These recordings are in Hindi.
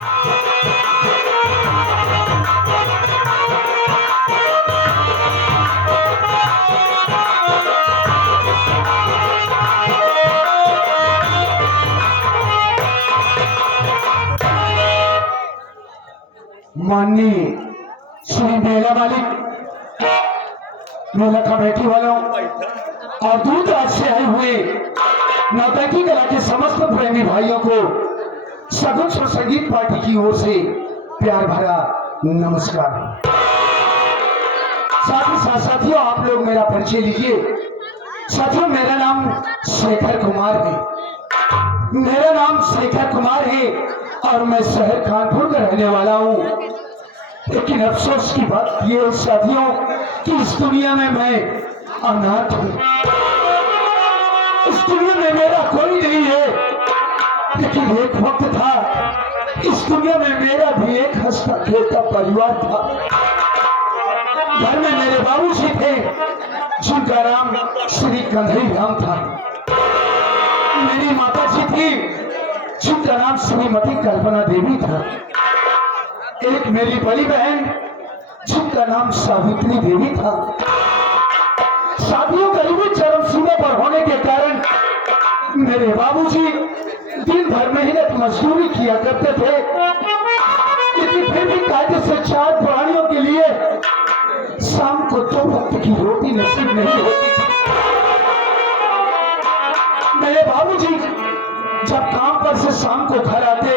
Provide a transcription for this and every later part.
माननीय श्री मेला मालिक, मेला कमेटी वालों और दूर दराज से आए हुए नौटंकी कला के समस्त प्रेमी भाइयों को सगुन स्वर संगीत पार्टी की ओर से प्यार भरा नमस्कार। साथ ही साथ साथियों, आप लोग मेरा परिचय लीजिए। साथियों, मेरा नाम शेखर कुमार है। मेरा नाम शेखर कुमार है और मैं शहर कानपुर का रहने वाला हूँ। लेकिन अफसोस की बात यह है साथियों कि इस दुनिया में मैं अनाथ हूँ। इस दुनिया में मेरा कोई नहीं है। लेकिन एक वक्त था, इस दुनिया में मेरा भी एक हंसता खेलता परिवार था। घर में मेरे बाबूजी थे जिनका नाम श्री कन्हई राम था। मेरी माता जी थी जिनका नाम श्रीमती कल्पना देवी था। एक मेरी बड़ी बहन जिनका नाम सावित्री देवी था। शादियों गरीबी चरम सीमा पर होने के कारण मेरे बाबूजी दिन भर मेहनत मजदूरी किया करते थे, लेकिन फिर भी कायदे से चार प्राणियों के लिए शाम को 2 वक्त की रोटी नसीब नहीं होती थी। मेरे बाबूजी जब काम पर से शाम को घर आते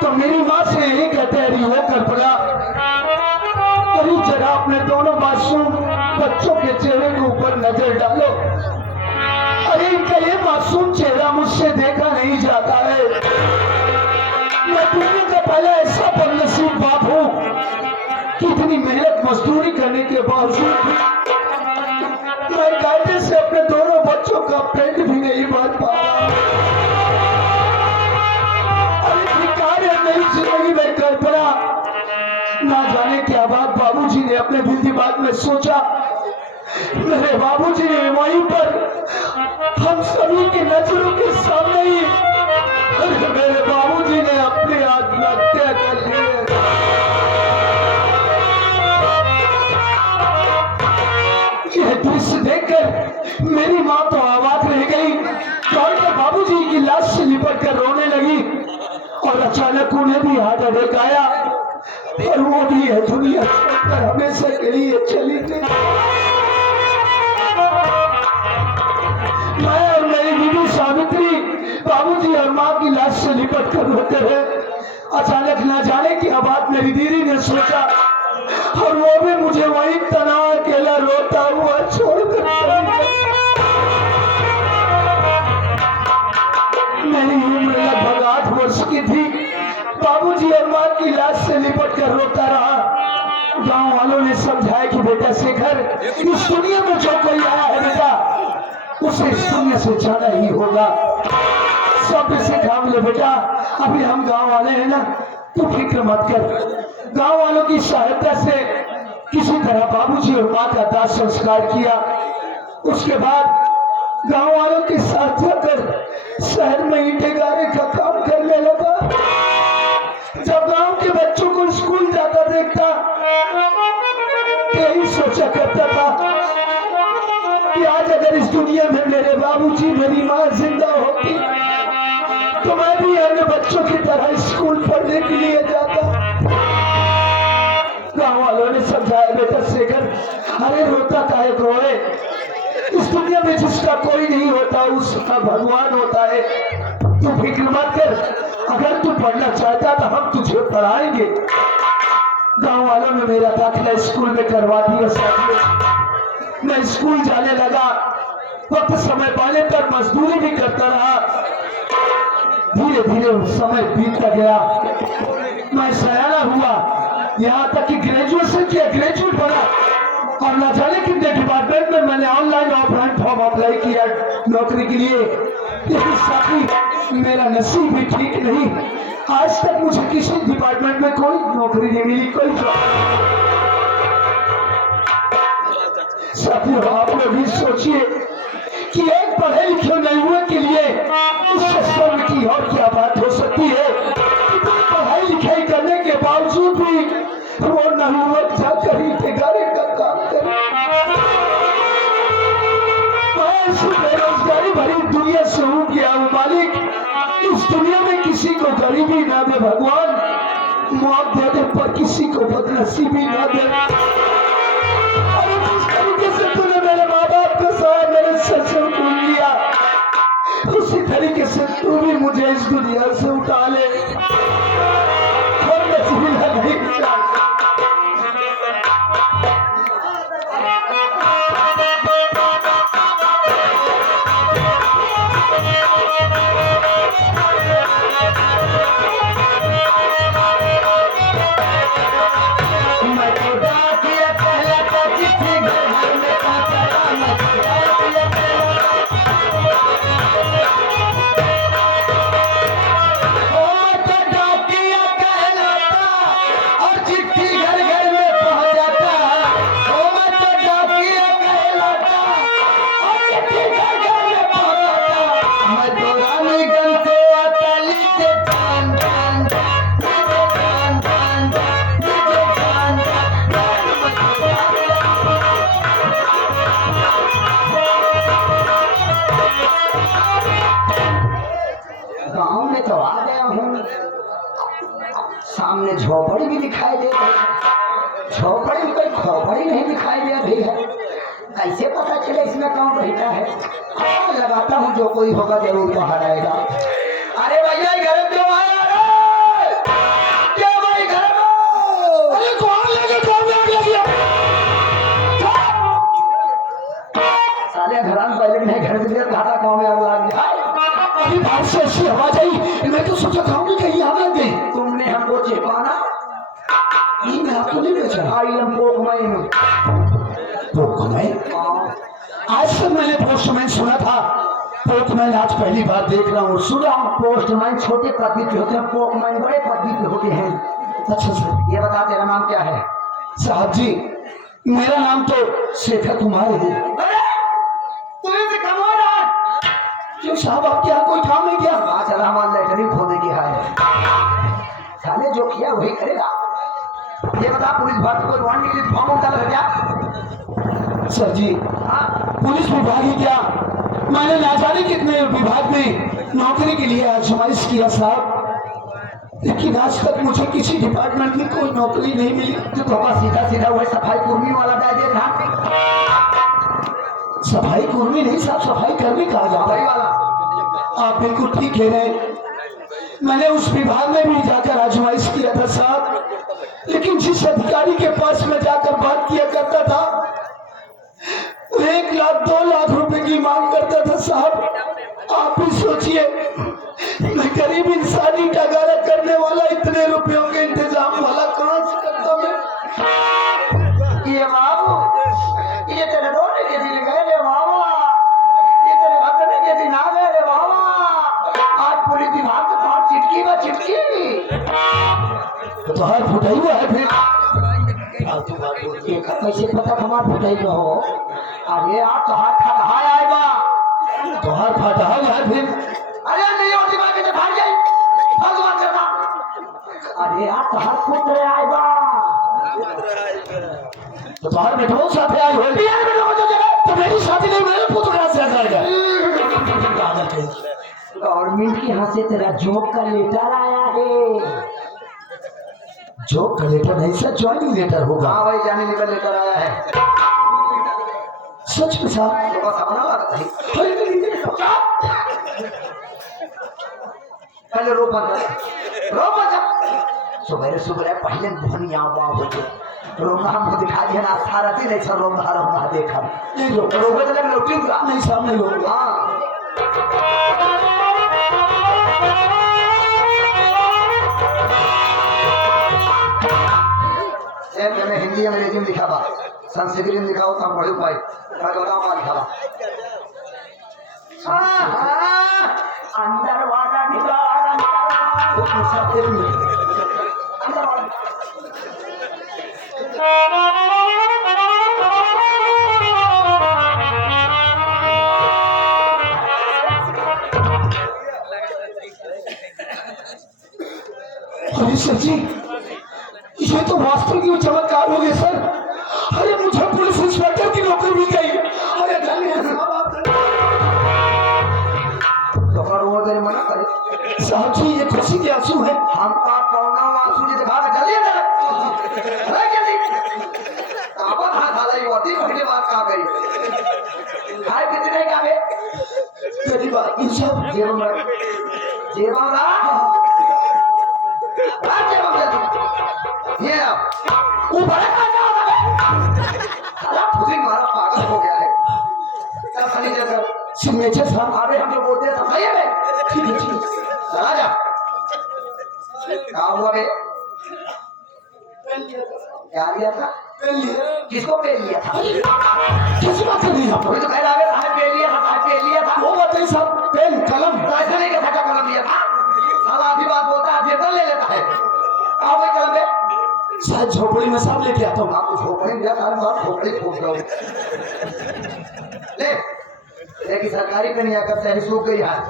तो मेरी माँ से यही कहते, अरे वो कल्पना, अरे जरा अपने दोनों मासूम बच्चों के चेहरे के ऊपर नजर डालो। अरे इनका ये मासूम चेहरा मुझसे देखा नहीं जाता है। मैं दुनिया का पहला ऐसा बदनसीब बाप हूँ कि इतनी मेहनत मजदूरी करने के बावजूद मैं कायदे से अपने दोनों बच्चों का पेट भी नहीं भर पा रहा। जिंदगी में कल्पना, ना जाने क्या बात बाबूजी ने अपने दिल दिमाग में सोचा। मेरे बाबूजी ने वहीं पर हम सभी की नजरों के सामने ही मेरे बाबूजी ने अपनी आत्महत्या कर ली। यह दृश्य देखकर मेरी माँ तो आवाज रह गई, दौड़कर बाबूजी की लाश से लिपट कर रोने लगी और अचानक उन्हें भी हार्ट अटैक आया और वो भी है दुनिया छोड़कर हमेशा के लिए चली गई। मैं और मेरी बीवी सावित्री बाबूजी और माँ की लाश से लिपट कर रोते रहे। अचानक ना जाने की बात मेरी दीदी ने सोचा और वो भी मुझे वहीं तनाव अकेला रोता हुआ छोड़कर मेरी उम्र लगभग 8 वर्ष की थी। बाबूजी और माँ की लाश से लिपट कर रोता रहा। गांव वालों ने समझाया कि बेटा शेखर, इस दुनिया में जो कोई आया है बेटा, उसे इस दुनिया से जाना ही होगा। सब से काम ले बेटा, अभी हम गांव वाले हैं ना, तू फिक्र मत कर। गांव वालों की सहायता से किसी तरह बाबूजी और माँ का दाह संस्कार किया। उसके बाद गांव वालों के साथ जाकर शहर में ईंटे गाड़ने का काम करने लगा। जब गांव के बच्चों को स्कूल जाता देखता, यही सोचा करता था कि आज अगर इस दुनिया में मेरे बाबूजी मेरी माँ जिंदा होती तो मैं भी अन्य बच्चों की तरह स्कूल पढ़ने के लिए जाता। गांव वालों ने समझाया, बेटा शेखर, अरे रोता काहे को है? इस दुनिया में जिसका कोई नहीं होता उसका भगवान होता है। तू फिक्र मत कर, अगर तू पढ़ना चाहता तो हम तुझे पढ़ाएंगे। गांव वालों ने मेरा दाखिला स्कूल में करवा दिया। साथियों, मैं स्कूल जाने लगा। वक्त समय पाने पर मजदूरी भी करता रहा। धीरे धीरे समय बीतता गया। मैं सयाना हुआ, यहाँ तक कि ग्रेजुएशन किया, ग्रेजुएट बना और न जाने कितने डिपार्टमेंट में मैंने ऑनलाइन ऑफलाइन फॉर्म अप्लाई किया नौकरी के लिए। लेकिन साथी, मेरा नसीब भी ठीक नहीं। आज तक मुझे किसी डिपार्टमेंट में कोई नौकरी नहीं मिली, कोई जॉब। साथियों, आप लोग भी सोचिए कि एक पढ़े लिखे नए युवक के लिए इस स्वर्ग की और क्या बात हो सकती है। पढ़ाई सभी वक्त जाकर ही ठेकाने का काम करें। मैं इस बेरोजगारी भरी दुनिया से हूँ गया हूँ मालिक, इस दुनिया में किसी को गरीबी ना दे भगवान, मौत दे दे पर किसी को बदनसीबी ना दे। और जिस तरीके से तूने मेरे माँ बाप का सवाल मेरे सर से उठा लिया, उसी तरीके से तू भी मुझे इस दुनिया से उठा ले। गांव में तो आ गया हूँ, सामने झोपड़ी भी दिखाई दे रही, झोपड़ी में कोई खोपड़ी नहीं दिखाई दे रही है। कैसे पता चले इसमें कौन रहता है? लगाता हूँ जो कोई होगा जरूर बाहर आएगा। अरे भैया घर में क्यों आया? क्या भाई घर में? अरे कौन लगे कौन आग लगी? साले घरान पहले भी घर में घाटा गाँव में आग लग गया। अभी बाहर से ऐसी आवाज आई, मैं तो सोचा खाऊंगी कहीं आग लग गई। तुमने हमको चेपाना? ये मैं आपको नहीं बेचा। I am Pokemon. पोकमैन? आज तक मैंने पोस्टमैन सुना था, पोकमैन आज पहली बार देख रहा हूँ। सुना पोस्टमैन छोटे पदवी पे होते हैं, पोकमैन बड़े पदवी पे होते हैं। अच्छा सर, ये बता तेरा नाम क्या है? साहब जी मेरा नाम तो शेखर कुमार है। तुम्हें से कम हो रहा है? क्यों साहब आपके यहाँ कोई काम नहीं किया? आज हमारा लेटरिंग खोलने की है। साले जो किया वही करेगा। ये बता पुलिस भर्ती कोई वार्निंग के लिए फॉर्म उतारा है क्या? सर जी हाँ? पुलिस विभाग ही क्या, मैंने ना जाने कितने विभाग में नौकरी के लिए आजमाइश किया साहब, लेकिन आज तक मुझे किसी डिपार्टमेंट में कोई नौकरी नहीं मिली। तो पापा सीधा सीधा वही सफाई कर्मी वाला दे ध्यान। सफाई कर्मी नहीं साहब, सफाई कर्मी कहा जाता सफाई है। वाला आप बिल्कुल ठीक कह रहे हैं। मैंने उस विभाग में भी जाकर आजमाइश किया था साहब, लेकिन जिस अधिकारी के पास में जाकर बात किया करता था 1 लाख 2 लाख रुपए की मांग करता था साहब। आप भी सोचिए, मैं गरीब इंसानी का गारा करने वाला इतने रुपयों के इंतजाम वाला कहां से करता मैं? ये बाबू, ये तेरे रोने के दिन गए रे बाबा, ये तेरे भगने के दिन आ गए रे बाबा। आज पुलिस विभाग के पास चिटकी व चिटकी तो बाहर फुटाई हुआ है फिर। कैसे पता हमारे फुटाई में हो? अरे आप तो हाथ खा आएगा तो बाहर फटा हुआ है फिर। अरे नहीं होती बात तो भाग जाए भगवान करना। अरे आप तो हाथ फूट रहे आएगा तो बाहर बैठो साथे आए हो तो मेरी शादी नहीं, मेरे पुत्र कहां से आ जाएगा? गवर्नमेंट के यहाँ से तेरा जॉब का लेटर आया है। जॉब का लेटर नहीं सर, ज्वाइनिंग लेटर होगा। हाँ भाई, जाने निकल लेटर आया है। सच में साहब? तो बस अपना लगा पहले रो बचा सुबह सुबह पहले धनिया रोगा हमको दिखा दिया ना, सारा दिन ऐसा रोगा देखा नहीं रोगा तो लग रोटी नहीं साहब, नहीं रोगा। हाँ मैंने हिंदी अंग्रेजी में लिखा था, संस्कृत में लिखा होता पढ़े पाई लिखा था। अंदर वाला अरे सर जी ये तो वास्तविक में चमत्कार हो गए सर। अरे मुझे पुलिस इंस्पेक्टर की नौकरी मिल गई। अरे धन्य है साहब आप। तो करो मेरे मना करे साहब जी ये खुशी के आंसू है। हमका कौना आंसू जी दिखा के जल्दी अंदर अरे जल्दी काबा खा खा लाई होती पहले बात का गई खाए कितने का बे तेरी बात नहीं साहब। जेबम रा जेबम जल्दी ये वो बड़ा खाना होगा साला खुशी मारा पागल हो गया है। क्या खाली जगह सिग्नेचर साहब। अरे हम जो बोलते हैं सही है बे ठीक है ठीक है। चला जा क्या हुआ बे क्या लिया था पेन लिया। किसको पेल लिया था कैसी बात कर रही हैं आप? वही तो कह रहा है साहब पेल लिया था साहब पेल लिया था वो बताइए साहब पेन कलम। तो ऐसा नहीं कहता कलम लिया था साला आधी बात बोलता है आधी ले लेता है आओ भाई कलम पे शायद झोपड़ी में साहब लेके आता हूँ। आपको झोपड़ी में सारे बात झोपड़ी फूट दो ले लेकिन सरकारी पे नहीं आकर सही सूख गई है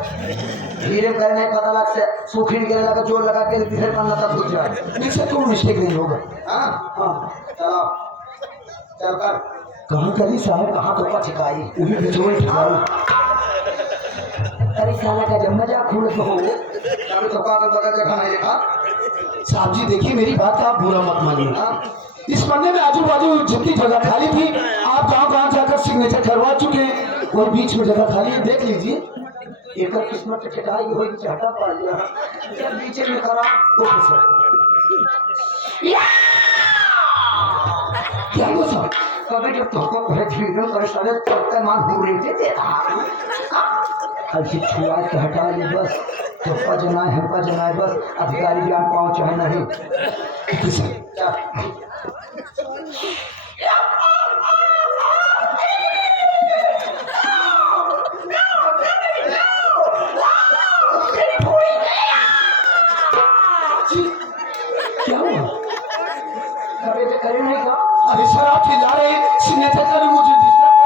धीरे करने पता लग से सूखी निकलने लगा जोर लगा के तीसरे पन्ना तक सूख जाए इससे कोई मिस्टेक नहीं होगा। हाँ हाँ चलो चल कर कहाँ करी साहब? कहाँ धोखा छिकाई उन्हीं बिचौए ठिकाना। अरे साला का जब मजाक खुल तो हो अभी धोखा कर बगल जगह नहीं देखा साहब जी देखिए मेरी बात आप बुरा मत मानिए। हाँ इस पन्ने में आजू बाजू जितनी जगह खाली थी आप गांव जाकर सिग्नेचर करवा चुके हैं और बीच में जगह खाली है देख लीजिए। एक किस्मत से ठिकाई हुई हटा पा लिया जब नीचे में करा ओके सर। क्या हुआ साहब? कभी जब धोखा करे भीड़ों पर सारे तत्ते मान दूर दे रहा अच्छी छुआ के हटा ली बस धोखा जनाए हमका जनाए बस अधिकारी जान पाओ चाहे नहीं ओके सर। क्या क्या हुआ? कभी तो करे नहीं का अरे सर आप चिल्ला रहे हैं सिग्नेचर करें मुझे डिस्टर्ब।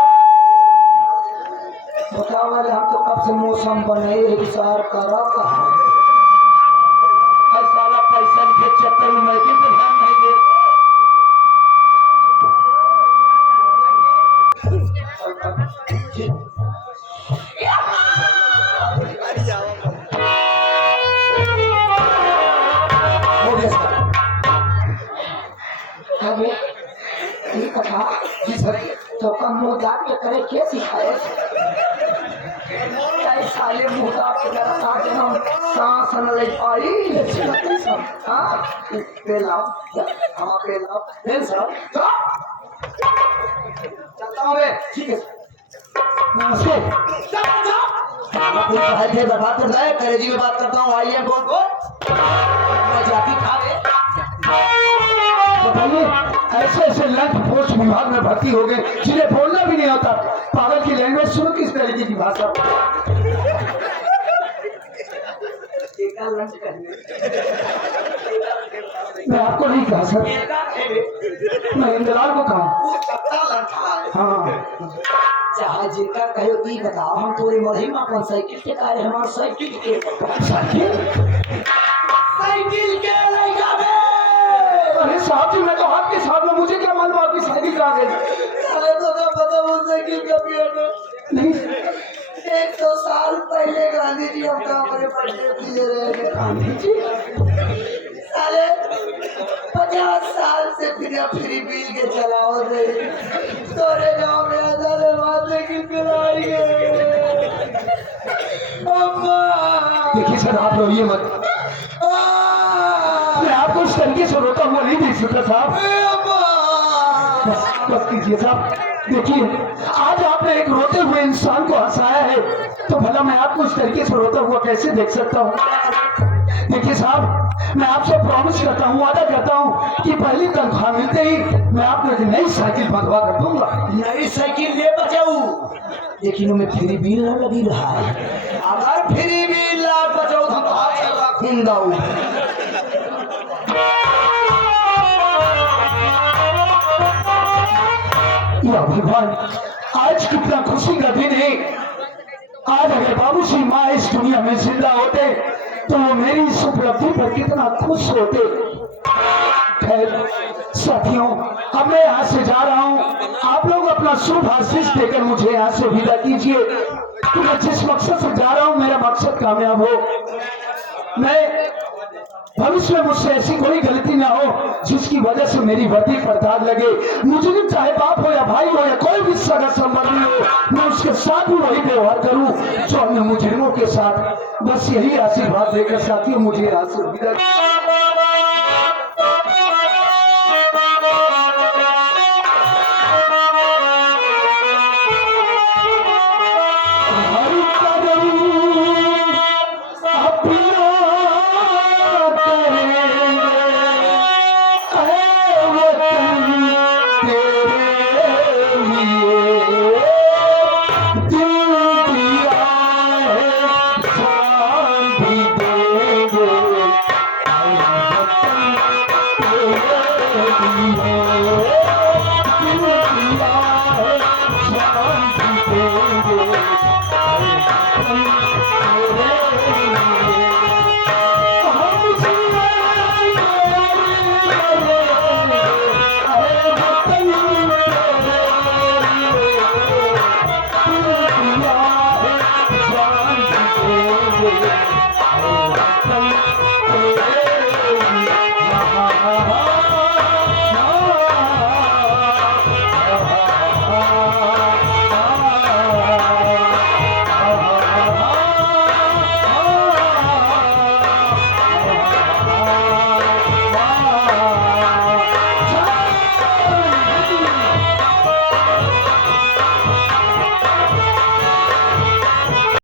बताओ वाले हम तो कब से मौसम बने हिसार करा कहा साला पैसा के चक्कर में मैं क्यों ध्यान नहीं दे। हो गया सर। अबे ये कथा जी सर। तो कम मुंह दाब के करे के सिखाए ऐ साले मुंह दाब के करा साथे हम सांस न ले पाई हाँ पे लाओ हम पे लाओ नहीं सर। चलता हूँ बे ठीक है नमस्ते। थे बात करता है करेजी में बात करता हूँ आइए बोल बोल मैं जाती खा गए बताइए ऐसे ऐसे लंच पोस्ट विभाग में भर्ती हो गए जिन्हें बोलना भी नहीं आता। पागल की लैंग्वेज सुनो किस तरीके की भाषा। लंच करने मैं आपको नहीं कहा सर मैं इंदलाल को कहा। हाँ चाहे जिनका कहो ई बताओ हम तोरे महिमा कौन साइकिल के कार्य हमार साइकिल के साइकिल के लगा बे अरे साहब जी मैं तो आपके साथ में मुझे क्या मालूम आपकी शादी कहाँ गई। अरे तो क्या पता वो साइकिल का भी है नहीं 100 साल पहले गांधी जी हमका हमारे बर्थडे पे ले रहे थे गांधी जी साले 50 साल से फ्री बिल के चलाओ रे तोरे गांव में आजाद माते की पिलाई गए अम्मा देखिए सर आप रोइए मत। मैं आपको इस तरीके से रोता हुआ नहीं देख सकता साहब। बस कीजिए साहब। देखिए आज आपने एक रोते हुए इंसान को हंसाया है तो भला मैं आपको इस तरीके से रोता हुआ कैसे देख सकता हूँ। देखिए साहब मैं आपसे प्रॉमिस करता हूँ वादा करता हूँ कि पहली तनख्वाह मिलते ही मैं आपको एक नई साइकिल बंधवा कर दूंगा। नई साइकिल ले बचाऊ लेकिन मैं फ्री बिल न लगी रहा है अगर फ्री बिल ला बचाऊ तो हाथ खून दाऊ या भगवान आज कितना खुशी का दिन है। आज अगर बाबूजी माँ इस दुनिया में जिंदा होते तो वो मेरी इस उपलब्धि पर कितना खुश होते। खैर साथियों, अब मैं यहाँ से जा रहा हूँ। आप लोग अपना शुभ आशीष देकर मुझे यहाँ से विदा कीजिए। तो मैं जिस मकसद से जा रहा हूँ मेरा मकसद कामयाब हो। मैं भविष्य में मुझसे ऐसी कोई गलती ना हो जिसकी वजह से मेरी वर्दी पर दाग लगे। मुजरिम चाहे बाप हो या भाई हो या कोई भी सगा संबंधी हो, मैं उसके साथ भी वही व्यवहार करूं जो मैं मुजरिमों के साथ। बस यही आशीर्वाद देकर साथियों मुझे यहाँ से विदा